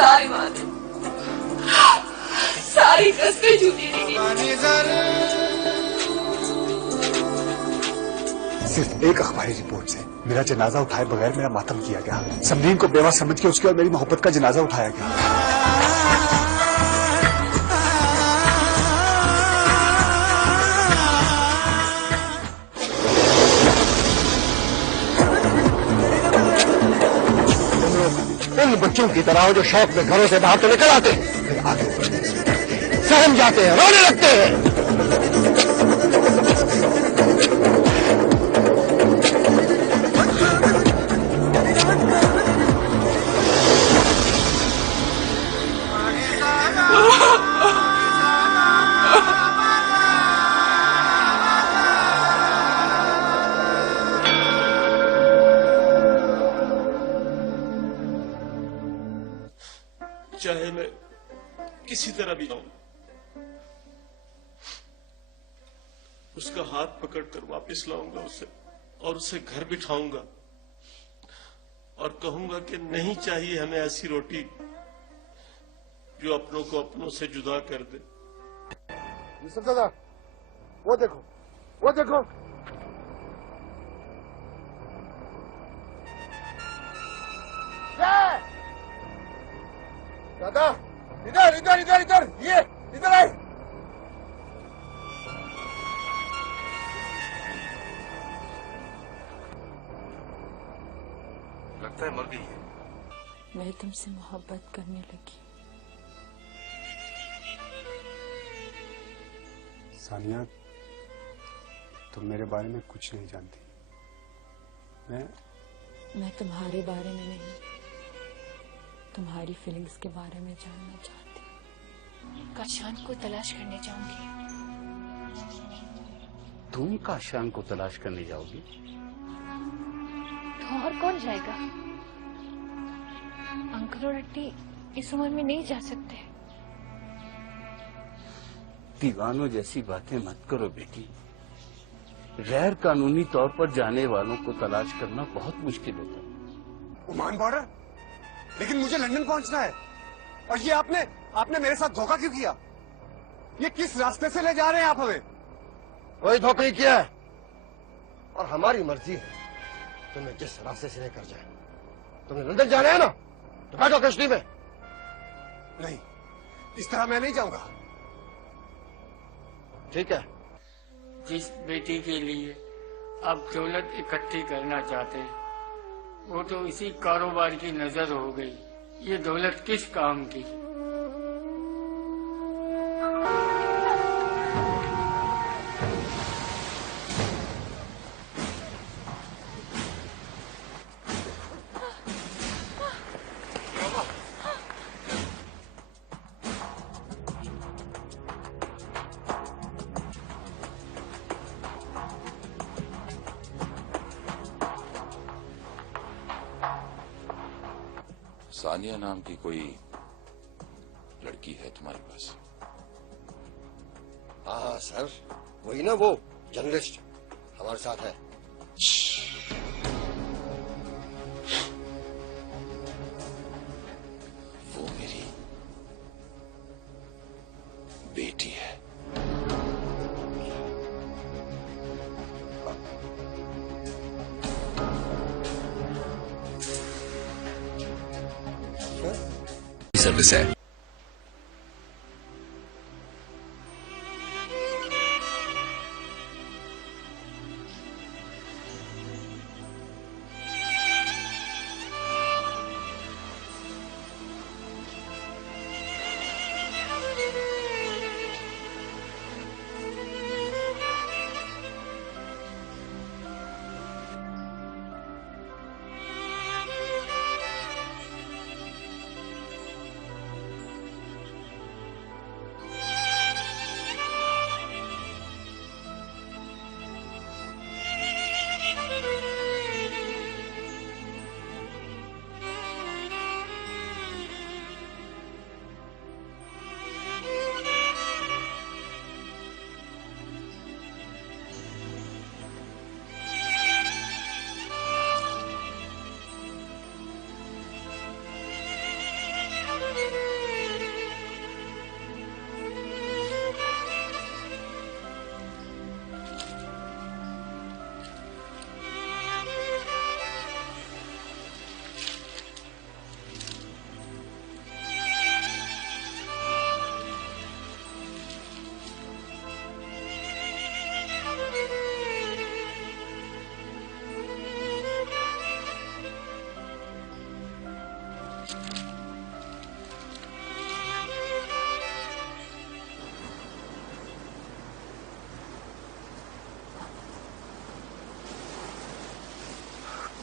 सारे वादे, सारी कस्में झूठी निकली। सिर्फ एक अखबारी रिपोर्ट से मेरा जनाजा उठाए बगैर मेरा मातम किया गया। समरीन को बेवा समझ के उसकी और मेरी मोहब्बत का जनाजा उठाया गया। उन बच्चों की तरह हो जो शौक में घरों से बाहर तो निकल आते हैं, फिर आगे बढ़ने से सहम जाते हैं, रोने लगते हैं। चाहे मैं किसी तरह भी जाऊं, उसका हाथ पकड़कर वापस लाऊंगा उसे, और उसे घर बिठाऊंगा और कहूंगा कि नहीं चाहिए हमें ऐसी रोटी जो अपनों को अपनों से जुदा कर दे। यूसुफ दादा, वो देखो, वो देखो। दादा, इधर इधर इधर इधर, ये इधर आए। लगता है मर गई है। मैं तुमसे मोहब्बत करने लगी। सानिया, तुम मेरे बारे में कुछ नहीं जानती। मैं तुम्हारे बारे में नहीं, तुम्हारी फीलिंग्स के बारे में जानना चाहती हूँ। काशान को तलाश करने जाऊंगी। तुम काशान को तलाश करने जाओगी? तो और कौन जाएगा? अंकल और आंटी इस उम्र में नहीं जा सकते। दीवानों जैसी बातें मत करो बेटी। गैर कानूनी तौर पर जाने वालों को तलाश करना बहुत मुश्किल होता है। Oman border? लेकिन मुझे लंदन पहुंचना है, और ये आपने मेरे साथ धोखा क्यों किया? ये किस रास्ते से ले जा रहे हैं आप हमें? कोई धोखा नहीं किया है, और हमारी मर्जी है तुम्हें जिस रास्ते से लेकर जाए। तुम्हें लंदन जाना है ना, तो बैठो कश्ती में। नहीं, इस तरह मैं नहीं जाऊंगा। ठीक है। जिस बेटी के लिए आप दौलत इकट्ठी करना चाहते हैं, वो तो इसी कारोबार की नजर हो गई। ये दौलत किस काम की? सानिया नाम की कोई लड़की है तुम्हारे पास? हाँ सर, वही ना, वो जर्नलिस्ट हमारे साथ है। वो मेरी बेटी है। सर्विस है।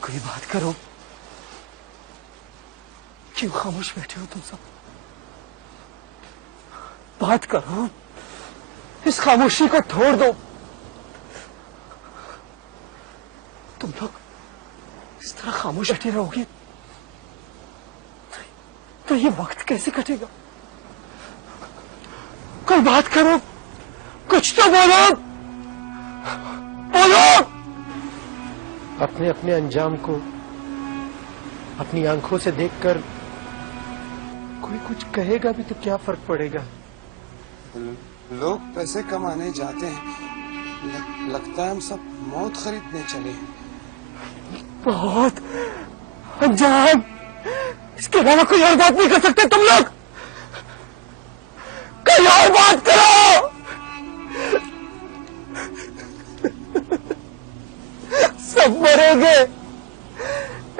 कोई बात करो। क्यों खामोश बैठे हो तुम सब? बात करो, इस खामोशी को तोड़ दो। तुम लोग इस तरह खामोश बैठे रहोगे तो ये वक्त कैसे कटेगा? कोई बात करो, कुछ तो बोलो, बोलो। अपने अपने अंजाम को अपनी आंखों से देखकर कोई कुछ कहेगा भी तो क्या फर्क पड़ेगा? लोग पैसे कमाने जाते हैं, लगता है हम सब मौत खरीदने चले हैं। बहुत अंजाम, इसके अलावा कोई और बात नहीं कर सकते तुम लोग? कोई और बात करो। सब मरेंगे,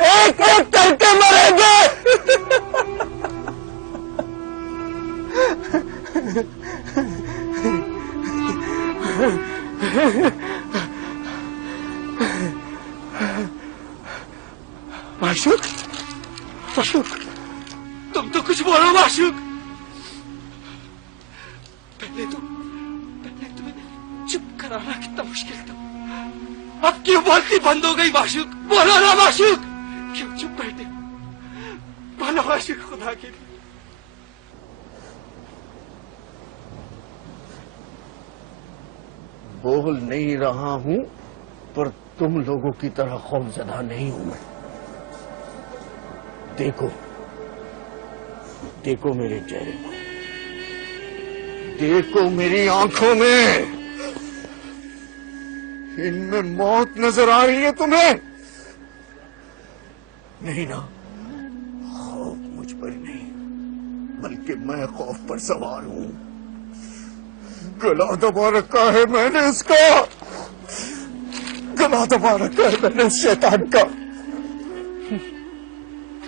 एक एक करके मरेंगे। माशूक, माशूक, तुम तो कुछ बोलो माशूक। पहले तुम्हें चुप कराना कितना मुश्किल था, अब क्यों बोलती बंद हो गई माशूक? बोलो ना माशूक, क्यों चुप बैठे? बोलो माशूक, खुदा के लिए। बोल नहीं रहा हूं पर तुम लोगों की तरह खौफजदा नहीं हूं मैं। देखो, देखो मेरे चेहरे पर, देखो मेरी आंखों में, इनमें मौत नजर आ रही है तुम्हें? नहीं ना? खौफ मुझ पर नहीं, बल्कि मैं खौफ पर सवार हूं। गला दबा रखा है मैंने इसका, गला दबा रखा है मैंने शैतान का।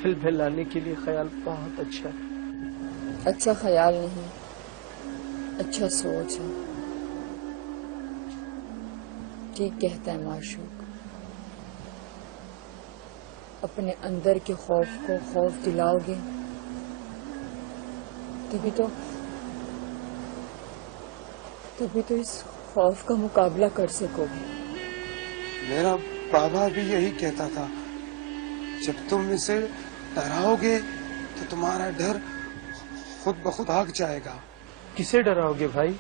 दिल बहलाने के लिए ख्याल बहुत अच्छा है। अच्छा ख्याल नहीं, अच्छा सोच है। ठीक कहता है माशूक, अपने अंदर के खौफ को खौफ दिलाओगे तभी तो इस खौफ का मुकाबला कर सकोगे। मेरा बाबा भी यही कहता था, जब तुम इसे डराओगे तो तुम्हारा डर खुद ब खुद भाग जाएगा। किसे डराओगे भाई?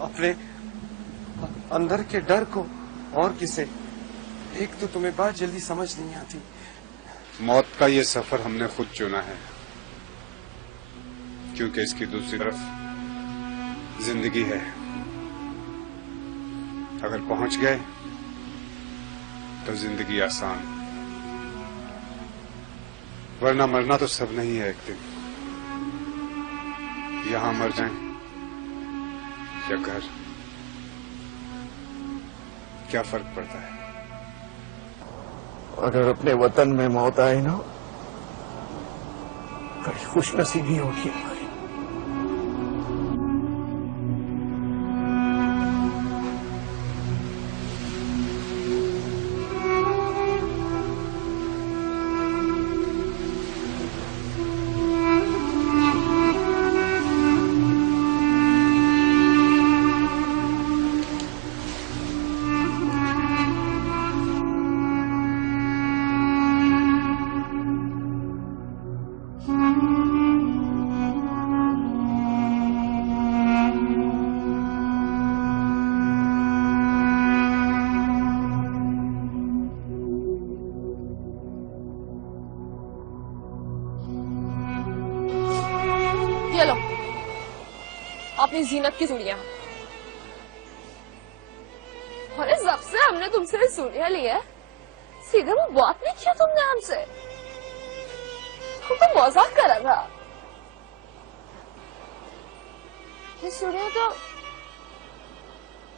अपने अंदर के डर को। और किसे? एक तो तुम्हें बात जल्दी समझ नहीं आती। मौत का ये सफर हमने खुद चुना है, क्योंकि इसकी दूसरी तरफ जिंदगी है। अगर पहुंच गए तो जिंदगी आसान, वरना मरना तो सब नहीं है। एक दिन यहां मर जाएं या घर, क्या फर्क पड़ता है? अगर अपने वतन में मौत आए ना, बड़ी खुशनसीबी होगी हमारी। ये लो अपनी जीनत की चूड़ियां। अरे जब से हमने तुमसे चूड़ियां ली है, सीधे वो बात नहीं किया तुमने हमसे। हम तो मजाक करा था। ये चूड़ियां तो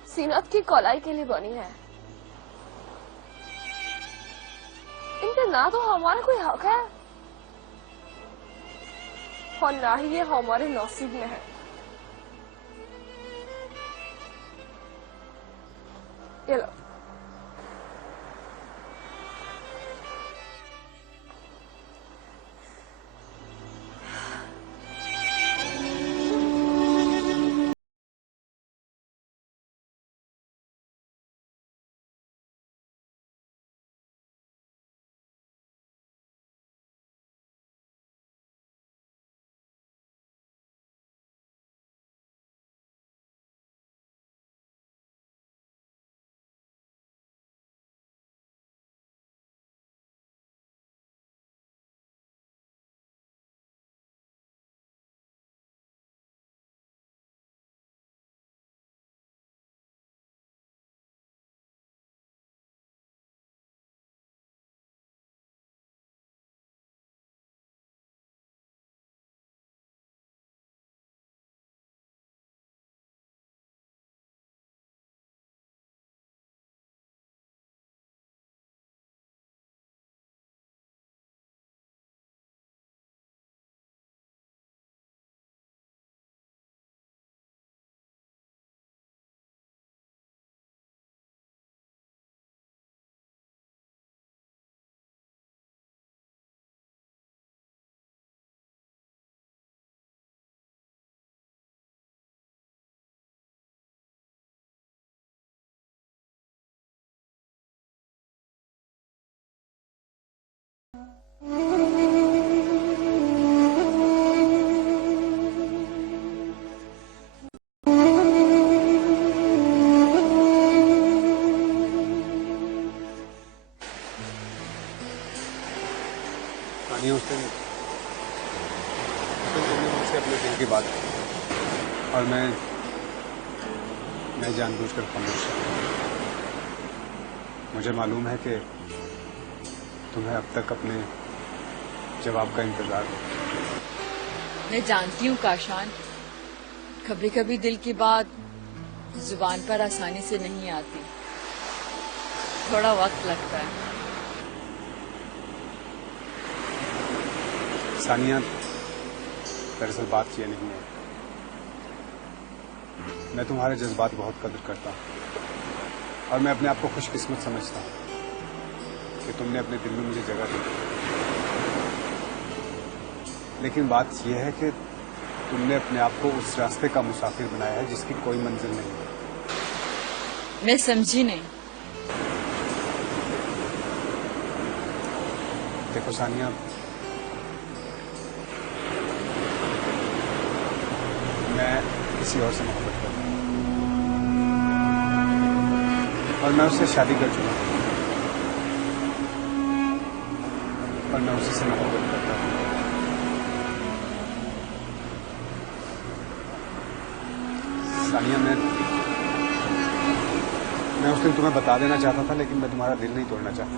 सीनत की कलाई के लिए बनी है। इन पे ना तो हमारा कोई हक है और ना ही ये हमारे नसीब में है। ये लो। उस दिन तुमने मुझसे अपने दिल की बात की और मैं जानबूझकर खामोश था। मुझे मालूम है कि तुम्हें अब तक अपने जवाब का इंतजार है। मैं जानती हूँ काशान, कभी कभी दिल की बात जुबान पर आसानी से नहीं आती, थोड़ा वक्त लगता है। सानिया, दरअसल बात ये नहीं है। मैं तुम्हारे जज्बात बहुत कदर करता हूँ और मैं अपने आप को खुशकिस्मत समझता हूँ कि तुमने अपने दिल में मुझे जगह दी। लेकिन बात यह है कि तुमने अपने आप को उस रास्ते का मुसाफिर बनाया है जिसकी कोई मंजिल नहीं। मैं समझी नहीं। देखो सानिया, मैं किसी और से मोहब्बत करता हूँ और मैं उससे शादी कर चुका हूँ और मैं उसी से मोहब्बत करता हूँ। सानिया, मैं उस दिन तुम्हें बता देना चाहता था, लेकिन मैं तुम्हारा दिल नहीं तोड़ना चाहता।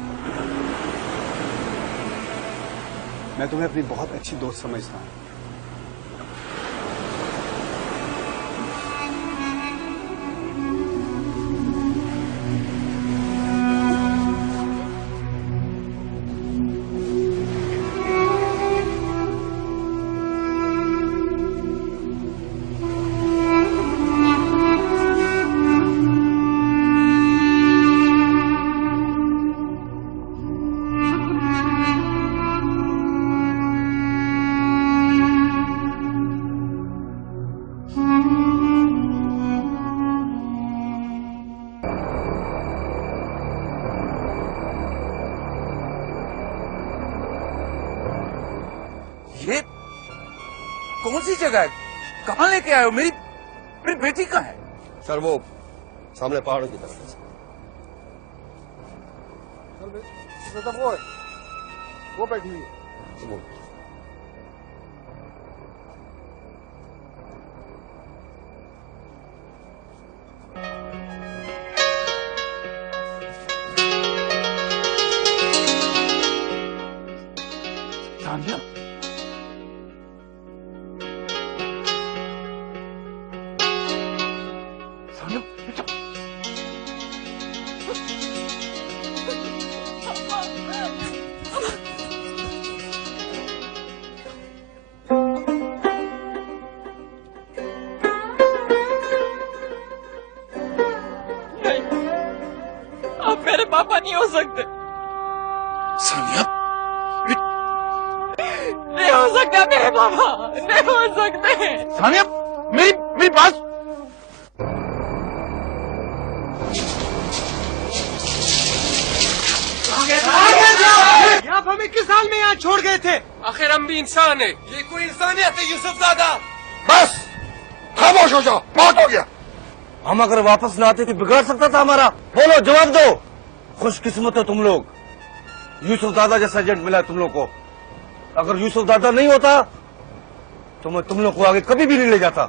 मैं तुम्हें अपनी बहुत अच्छी दोस्त समझता हूँ। ये कौन सी जगह है? कहाँ लेके आए हो? मेरी बेटी कहाँ है? सर वो सामने पहाड़ों की तरफ है। वो बैठी हुई है। सानिया, सानिया बेटा, आप मेरे पापा नहीं हो सकते। सानिया नहीं हो सकता मेरे पापा, नहीं हो सकते। सानिया, मेरी बात। आप हमें किस हाल में यहाँ छोड़ गए थे? आखिर हम भी इंसान है। ये कोई इंसानियत है यूसुफ दादा? बस खामोश हो जाओ, बहुत हो गया। हम अगर वापस ना आते तो बिगाड़ सकता था हमारा। बोलो, जवाब दो। खुशकिस्मत हो तुम लोग, यूसुफ दादा जैसा एजेंट मिला तुम लोग को। अगर यूसुफ दादा नहीं होता तो मैं तुम लोग को आगे कभी भी नहीं ले जाता।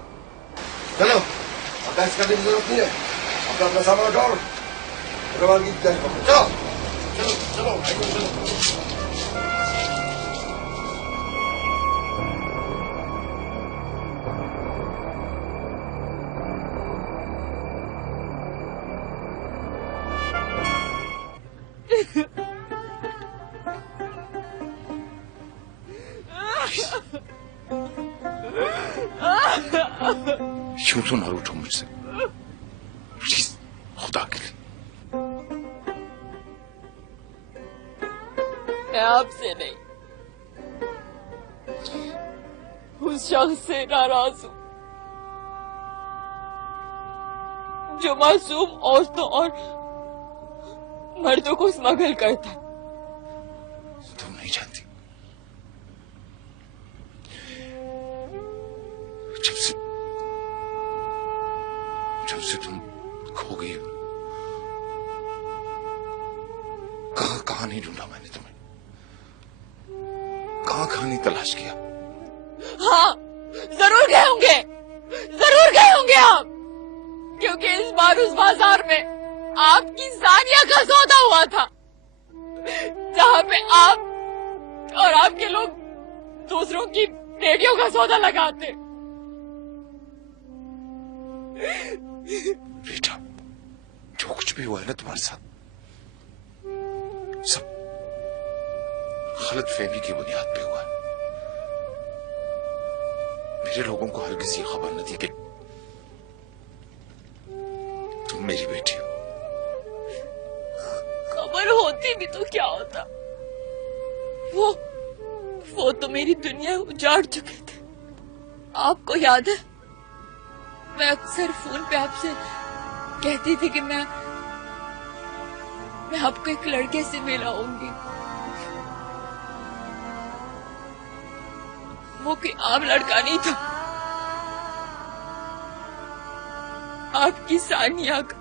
चलो, अब बहस करने की जरूरत नहीं है। अपना अपना सामान उठाओ, रवानगी की तैयारी करो। चलो चलो चलो भाई, चलो। यूं तो ना रूठो मुझसे प्लीज, खुदा के लिए। मैं आपसे नहीं, उस शख्स से नाराज हूँ जो मासूम औरतों और मर्दों को स्मगल करता है। तुम नहीं चाहती जब से तुम खो गई हो, कहाँ नहीं ढूंढा मैंने तुम्हें, कहाँ नहीं तलाश किया। हाँ, जरूर गए होंगे, जरूर गए होंगे आप, क्योंकि इस बार उस बाजार में आपकी सानिया का सौदा हुआ था, जहाँ पे आप और आपके लोग दूसरों की रेडियो का सौदा लगाते। बेटा, जो कुछ भी हुआ है ना तुम्हारे साथ, सब गलत फहमी की बुनियाद पे हुआ है। मेरे लोगों को हरगिज़ ये खबर न थी कि तुम मेरी बेटी हो। खबर होती भी तो क्या होता, वो तो मेरी दुनिया उजाड़ चुके थे। आपको याद है, मैं अक्सर फोन पे आपसे कहती थी कि मैं आपको एक लड़के से मिलाऊंगी। वो कोई आम लड़का नहीं था, आपकी सानिया का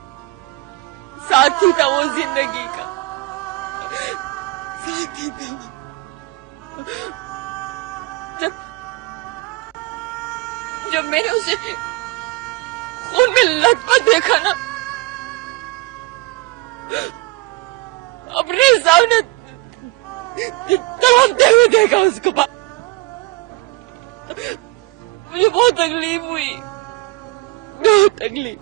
साथी था, वो जिंदगी का साथी था। जब मैंने उसे खून में लथपथ देखा ना, अपने सामने तड़पते हुए देखा उसको, मुझे बहुत तकलीफ हुई, बहुत तकलीफ।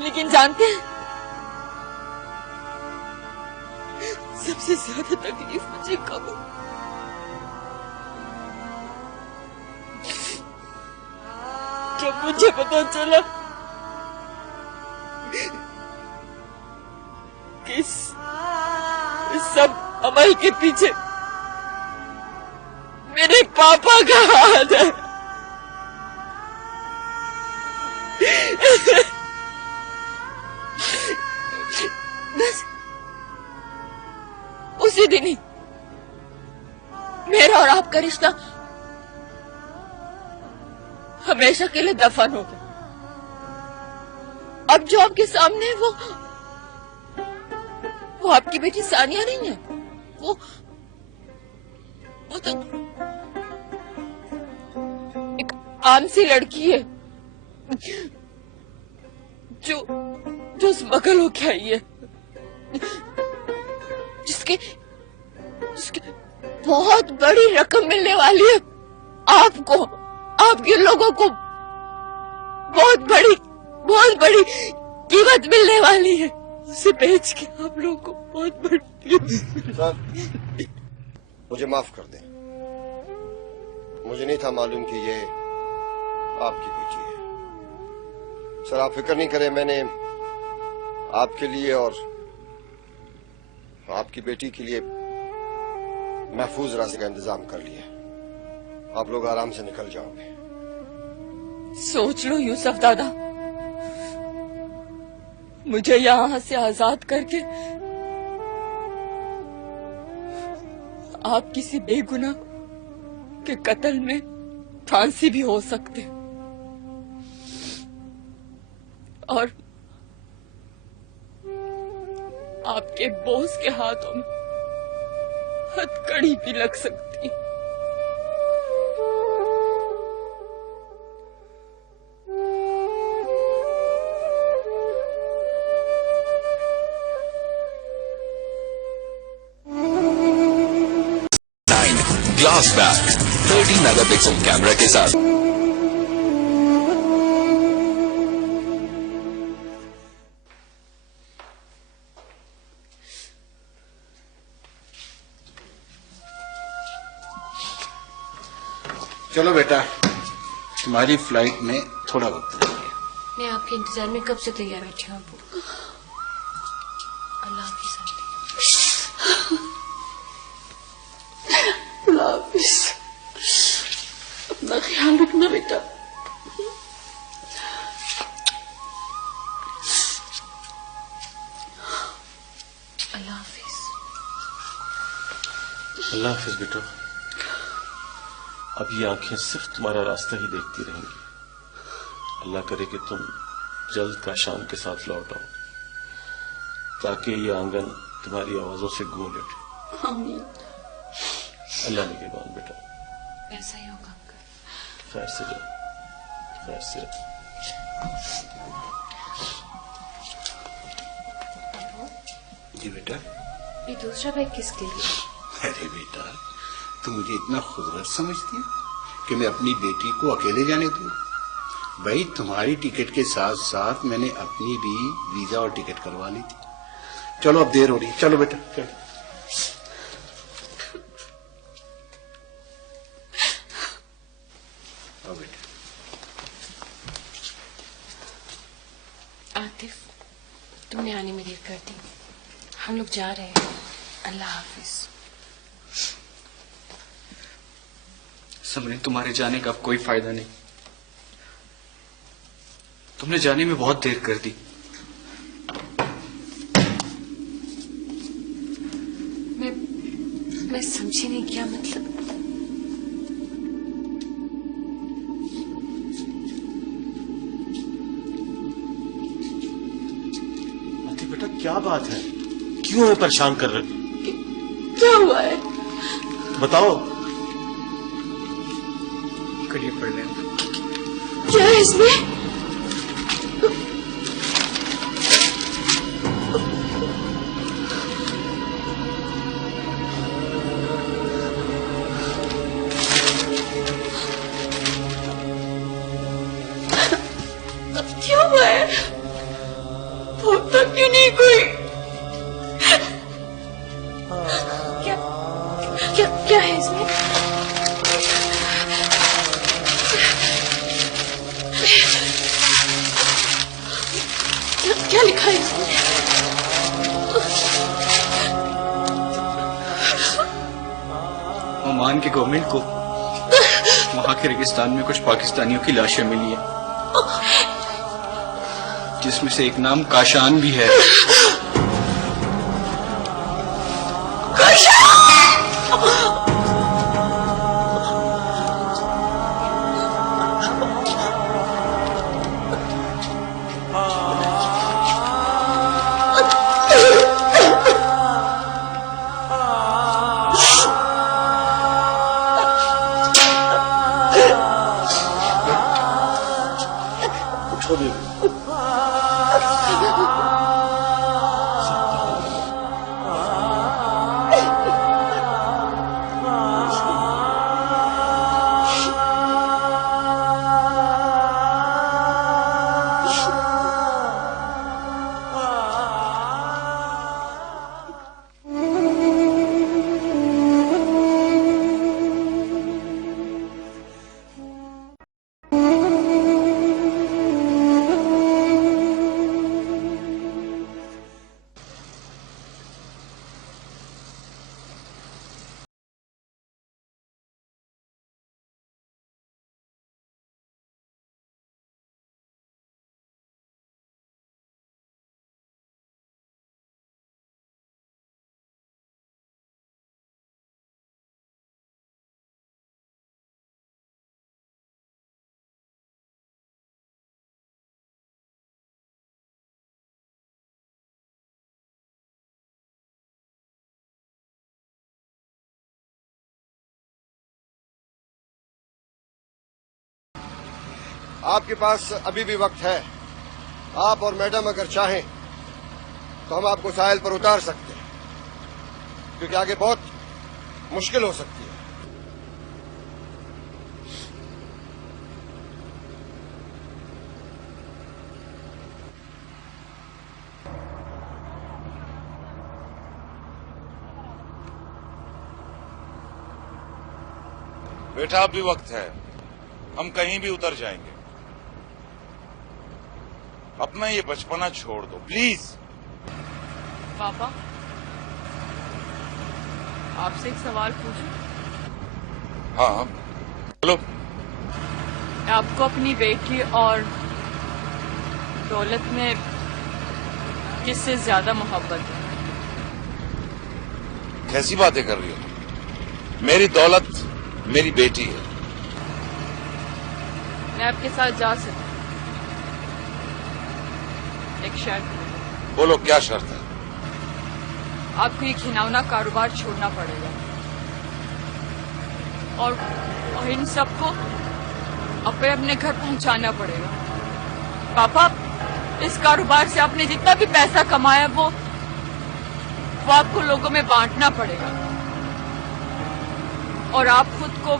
लेकिन जानते हैं, सबसे ज्यादा तकलीफ मुझे कब हुई? जब मुझे पता चला कि इस सब अमल के पीछे मेरे पापा का हाथ है। बस उसी दिन ही मेरा और आपका रिश्ता हमेशा के लिए दफन हो गया। अब जो आपके सामने है वो आपकी बेटी सानिया नहीं है, वो तो एक आम सी लड़की है जो स्मगल होके आई है, जिसके बहुत बड़ी रकम मिलने वाली है आपको, आपके लोगों को बहुत बड़ी कीमत मिलने वाली है। उसे बेच के आप लोगों को बहुत बड़ी। सर, मुझे माफ कर दें, मुझे नहीं था मालूम कि ये आपकी बेटी है। सर, आप फिक्र नहीं करें, मैंने आपके लिए और आपकी बेटी के लिए महफूज रास्ते का इंतजाम कर लिया। आप लोग आराम से निकल जाओगे। सोच लो यूसुफ दादा, मुझे यहाँ से आजाद करके आप किसी बेगुनाह के कत्ल में फांसी भी हो सकते, और आपके बॉस के हाथों में हथकड़ी भी लग सकती। ग्लास बैक 30 मेगापिक्सल कैमरा के साथ। चलो बेटा, तुम्हारी फ्लाइट में थोड़ा वक्त रह गया। मैं आपके इंतजार में कब से तैयार बैठी हूँ। अल्लाह हाफिज़। अल्लाह हाफिज़। अपना ख्याल रखना बेटा। अल्लाह हाफिज़। अल्लाह हाफिज़ बेटा। अब ये आंखें सिर्फ तुम्हारा रास्ता ही देखती रहेंगी। अल्लाह करे कि तुम जल्द काशान के साथ लौट आओ, ताकि ये आंगन तुम्हारी आवाजों से गूंज उठे। आमीन। अल्लाह निगहबान बेटा। ऐसा ही होगा अंकल। खैर से जाओ, खैर से। जी बेटा। ये दूसरा बैग किसके लिए? अरे बेटा, तुम मुझे इतना खुदरत समझती है कि मैं अपनी बेटी को अकेले जाने दूं? भाई, तुम्हारी टिकट के साथ साथ मैंने अपनी भी वीजा और टिकट करवा ली थी। चलो अब देर हो रही है, चलो बेटा चलो। आओ बेटा। आतिफ, तुमने आने में देर कर दी, हम लोग जा रहे हैं। अल्लाह हाफिज। समरीन, तुम्हारे जाने का अब कोई फायदा नहीं। तुमने जाने में बहुत देर कर दी। मैं समझी नहीं क्या मतलब। आती बेटा, क्या बात है? क्यों हमें परेशान कर रहे हो? क्या हुआ है? बताओ। करिए पढ़ लें। क्या है इसमें? क्या हुआ है? भूखता क्यों नहीं कोई? क्या है इसमें? क्या लिखा है इसमें? ओमान के गवर्नमेंट को वहां के रेगिस्तान में कुछ पाकिस्तानियों की लाशें मिली हैं, जिसमें से एक नाम काशान भी है। उठो बेबी। आपके पास अभी भी वक्त है। आप और मैडम अगर चाहें तो हम आपको साहिल पर उतार सकते हैं, क्योंकि आगे बहुत मुश्किल हो सकती है। बेटा, अब भी वक्त है, हम कहीं भी उतर जाएंगे। अपना ये बचपना छोड़ दो प्लीज। पापा, आपसे एक सवाल पूछूं? हाँ बोलो। आपको अपनी बेटी और दौलत में किससे ज्यादा मोहब्बत है? कैसी बातें कर रही हो? मेरी दौलत मेरी बेटी है। मैं आपके साथ जा सकती हूँ, एक शर्त। बोलो क्या शर्त है? आपको ये घिनौना कारोबार छोड़ना पड़ेगा और इन सबको अपने घर पहुंचाना पड़ेगा। पापा, इस कारोबार से आपने जितना भी पैसा कमाया वो आपको लोगों में बांटना पड़ेगा और आप खुद को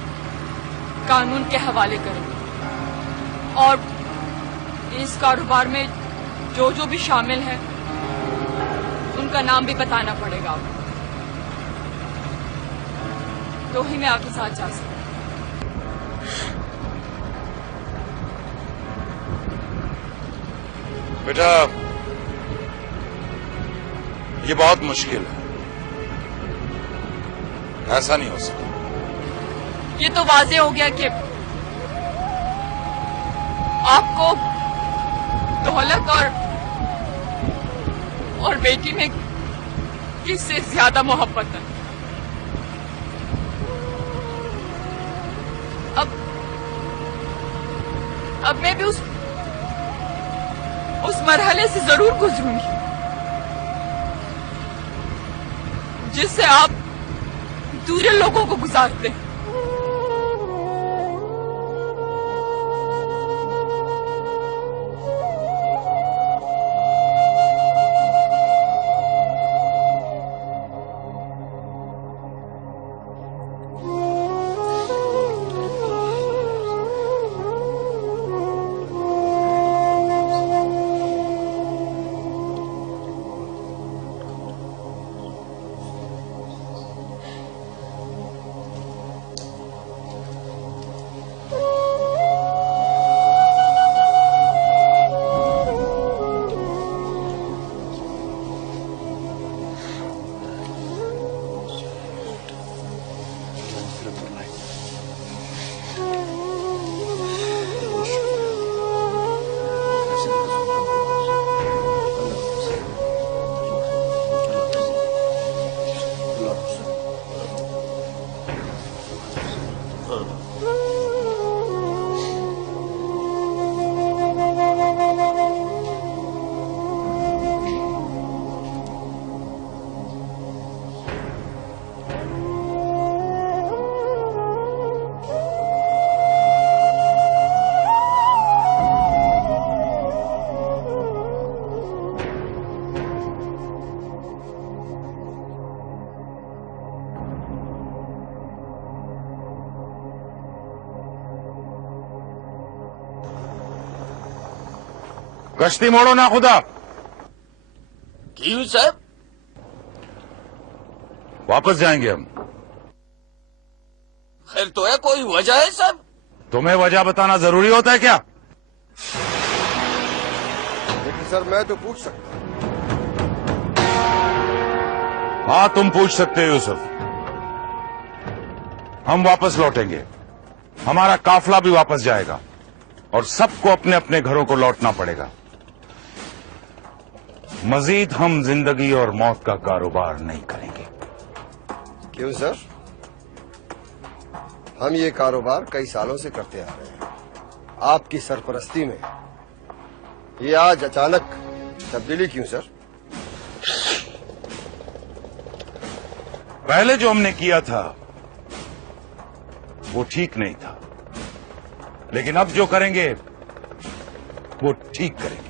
कानून के हवाले करेंगे और इस कारोबार में जो जो भी शामिल है उनका नाम भी बताना पड़ेगा आपको, तो ही मैं आपके साथ जा सकती। बेटा, ये बहुत मुश्किल है, ऐसा नहीं हो सकता। ये तो वाजे हो गया कि आपको दौलत और बेटी में किससे ज्यादा मोहब्बत है। अब मैं भी उस मरहले से जरूर गुजरूंगी जिससे आप दूसरे लोगों को गुजारते हैं। कश्ती मोड़ो ना खुदा। क्यों साहब? वापस जाएंगे हम। खैर तो है, कोई वजह है साहब? तुम्हें वजह बताना जरूरी होता है क्या? लेकिन सर मैं तो पूछ सकता हूं। हाँ, तुम पूछ सकते हो यूसुफ। हम वापस लौटेंगे, हमारा काफिला भी वापस जाएगा और सबको अपने अपने घरों को लौटना पड़ेगा। मजीद हम जिंदगी और मौत का कारोबार नहीं करेंगे। क्यों सर? हम ये कारोबार कई सालों से करते आ रहे हैं। आपकी सरपरस्ती में ये आज अचानक तब्दीली क्यों सर? पहले जो हमने किया था वो ठीक नहीं था, लेकिन अब जो करेंगे वो ठीक करेंगे।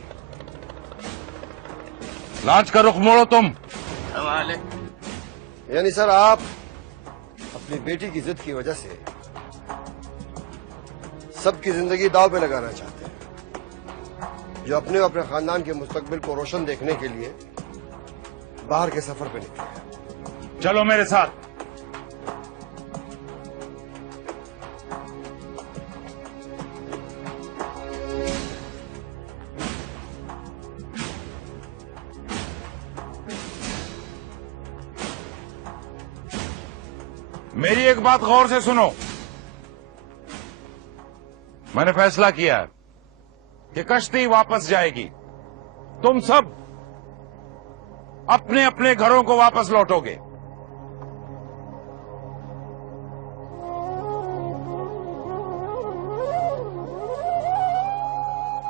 लांच का रुख मोड़ो तुम। यानी सर आप अपनी बेटी की जिद की वजह से सबकी जिंदगी दांव पे लगाना चाहते हैं, जो अपने और अपने खानदान के मुस्तकबिल को रोशन देखने के लिए बाहर के सफर पे निकले हैं। चलो मेरे साथ। मेरी एक बात गौर से सुनो। मैंने फैसला किया है कि कश्ती वापस जाएगी। तुम सब अपने अपने घरों को वापस लौटोगे।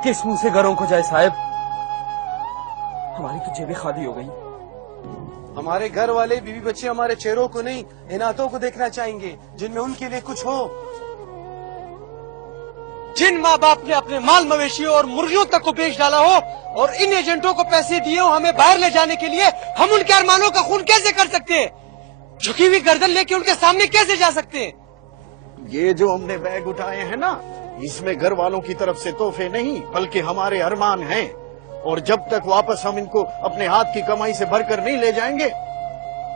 किस मुंह से घरों को जाए साहब? हमारी तो जेबें खाली हो गई। हमारे घर वाले बीवी बच्चे हमारे चेहरों को नहीं, इन हाथों को देखना चाहेंगे जिनमें उनके लिए कुछ हो। जिन माँ बाप ने अपने माल मवेशियों और मुर्गियों तक को बेच डाला हो और इन एजेंटों को पैसे दिए हो हमें बाहर ले जाने के लिए, हम उनके अरमानों का खून कैसे कर सकते हैं? झुकी हुई गर्दन लेके उनके सामने कैसे जा सकते हैं? ये जो हमने बैग उठाए हैं ना, इसमें घर वालों की तरफ से तोहफे नहीं बल्कि हमारे अरमान हैं, और जब तक वापस हम इनको अपने हाथ की कमाई से भरकर नहीं ले जाएंगे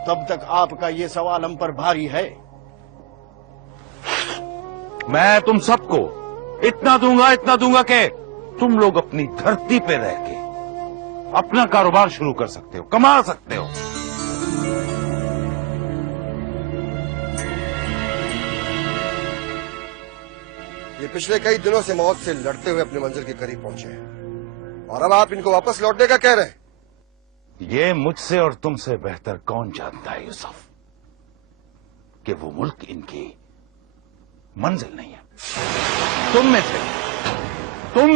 तब तक आपका ये सवाल हम पर भारी है। मैं तुम सबको इतना दूंगा कि तुम लोग अपनी धरती पे रह के अपना कारोबार शुरू कर सकते हो, कमा सकते हो। ये पिछले कई दिनों से मौत से लड़ते हुए अपनी मंजिल के करीब पहुंचे हैं और अब आप इनको वापस लौटने का कह रहे हैं। ये मुझसे और तुमसे बेहतर कौन जानता है यूसुफ कि वो मुल्क इनकी मंजिल नहीं है। तुम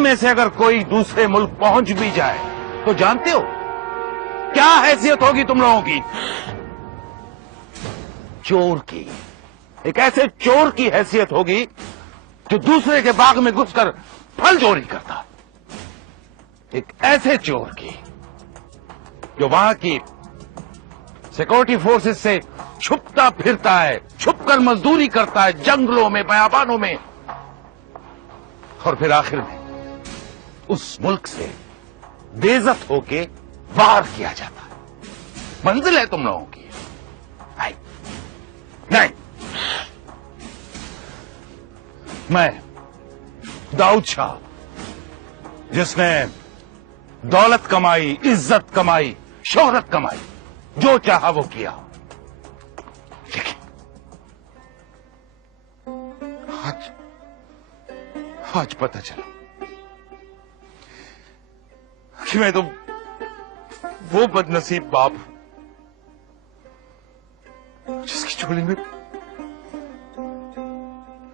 में से अगर कोई दूसरे मुल्क पहुंच भी जाए तो जानते हो क्या हैसियत होगी तुम लोगों की? चोर की, एक ऐसे चोर की हैसियत होगी जो दूसरे के बाग में घुसकर फल चोरी करता, एक ऐसे चोर की जो वहां की सिक्योरिटी फोर्सेस से छुपता फिरता है, छुपकर मजदूरी करता है जंगलों में, बयाबानों में, और फिर आखिर में उस मुल्क से बेइज्जत होके बाहर किया जाता है। मंजिल है तुम लोगों की? नहीं। मैं दाऊद शाह, जिसने दौलत कमाई, इज्जत कमाई, शोहरत कमाई, जो चाहा वो किया, लेकिन आज पता चला कि मैं तो वो बदनसीब बाप जिसकी झोली में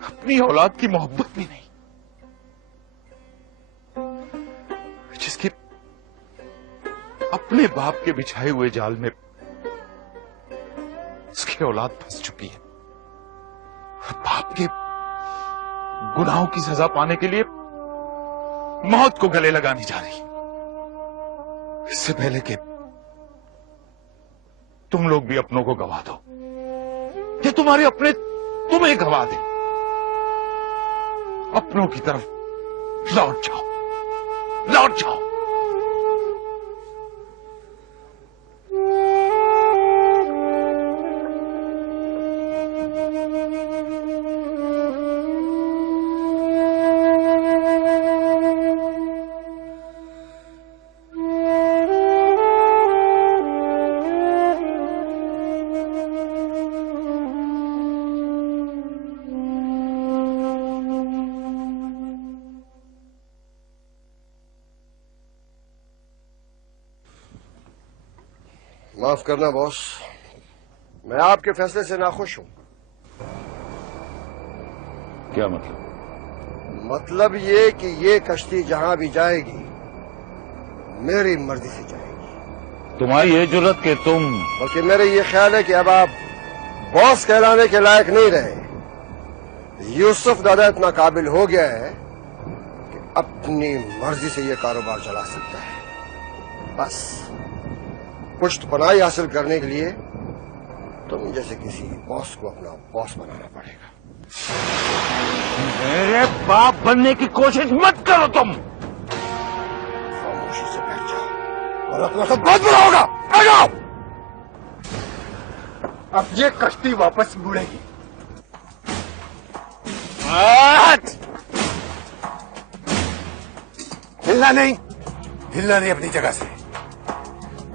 अपनी औलाद की मोहब्बत भी नहीं, जिसके अपने बाप के बिछाए हुए जाल में उसकी औलाद फंस चुकी है और बाप के गुनाहों की सजा पाने के लिए मौत को गले लगाने जा रही है। इससे पहले कि तुम लोग भी अपनों को गवा दो या तुम्हारे अपने तुम्हें गवा दे, अपनों की तरफ लौट जाओ, लौट जाओ। माफ करना बॉस, मैं आपके फैसले से नाखुश हूं। क्या मतलब? मतलब ये कि ये कश्ती जहां भी जाएगी मेरी मर्जी से जाएगी। तुम्हारी ये जुर्रत कि तुम, बल्कि मेरा ये ख्याल है कि अब आप बॉस कहलाने के लायक नहीं रहे। यूसुफ दादा इतना काबिल हो गया है कि अपनी मर्जी से ये कारोबार चला सकता है। बस पुष्ट पनाही हासिल करने के लिए तुम जैसे किसी बॉस को अपना बॉस बनाना पड़ेगा। मेरे बाप बनने की कोशिश मत करो तुम। खामोशी से बैठ जाओ और अपना सब बहुत बुरा होगा। बैठ जाओ। अब ये कश्ती वापस मुड़ेगी। हिलना नहीं अपनी जगह से,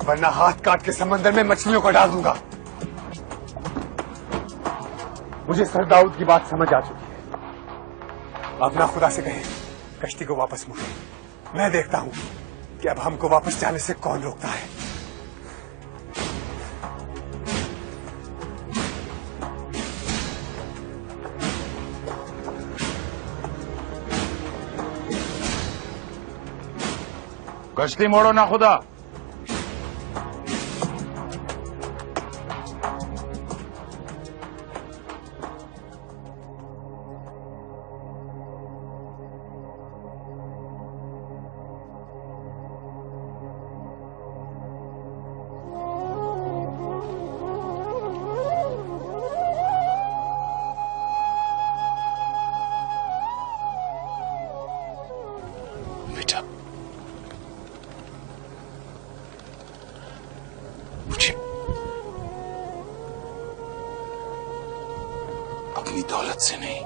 वरना हाथ काट के समंदर में मछलियों को डाल दूंगा। मुझे सर दाऊद की बात समझ आ चुकी है। अपना खुदा से कहें कश्ती को वापस मोड़े। मैं देखता हूं कि अब हमको वापस जाने से कौन रोकता है। कश्ती मोड़ो ना खुदा, दौलत से नहीं,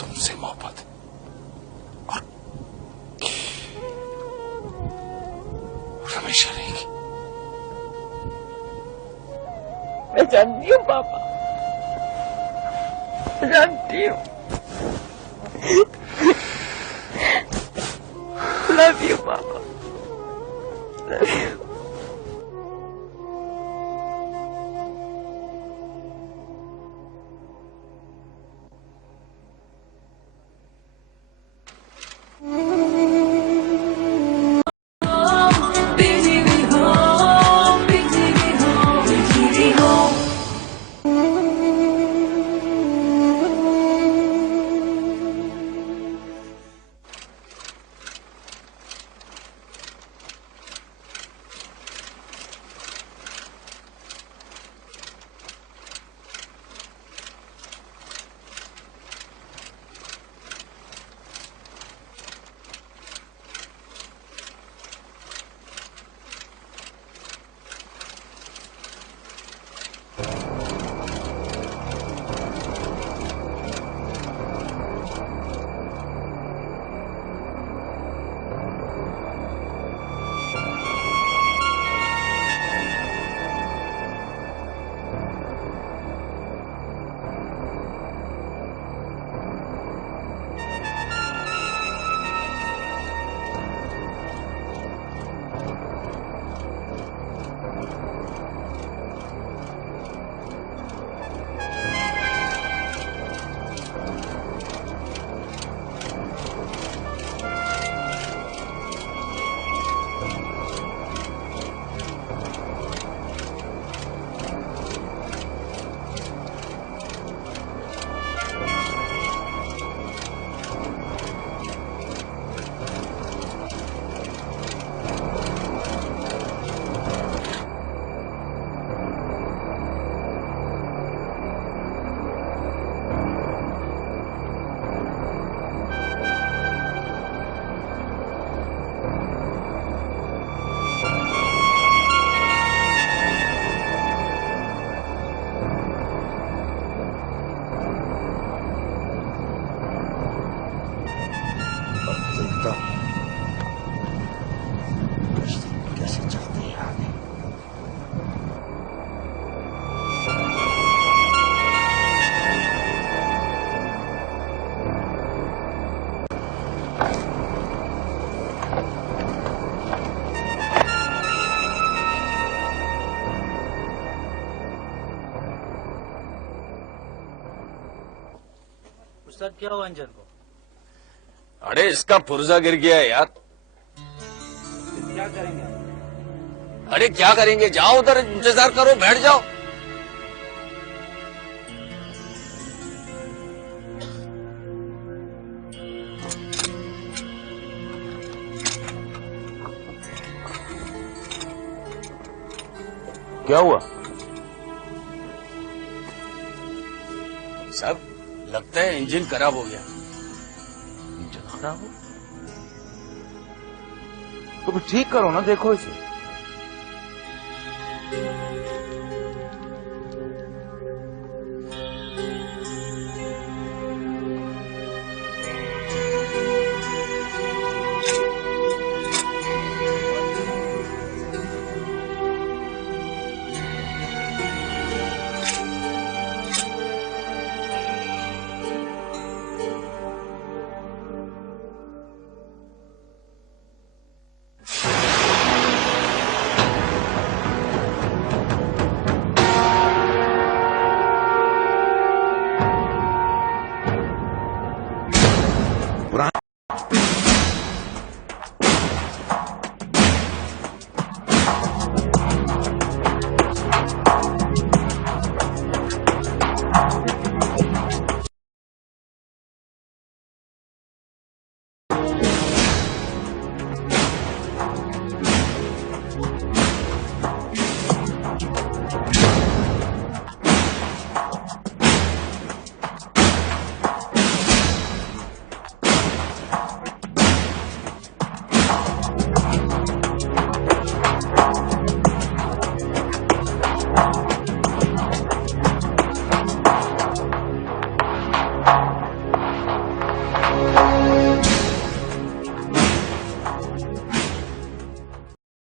तुमसे मोहब्बत और हमेशा रहेगी। मैं जानती हूँ पापा, जानती हूँ। लव यू पापा, लव यू। उस्ताद क्या हुआ इंजन को? अरे इसका पुर्जा गिर गया है यार। क्या करेंगे? अरे क्या करेंगे, जाओ उधर इंतजार करो, बैठ जाओ। क्या हुआ? साहब लगता है इंजन खराब हो गया। इंजन खराब हो तो फिर ठीक करो ना, देखो इसे।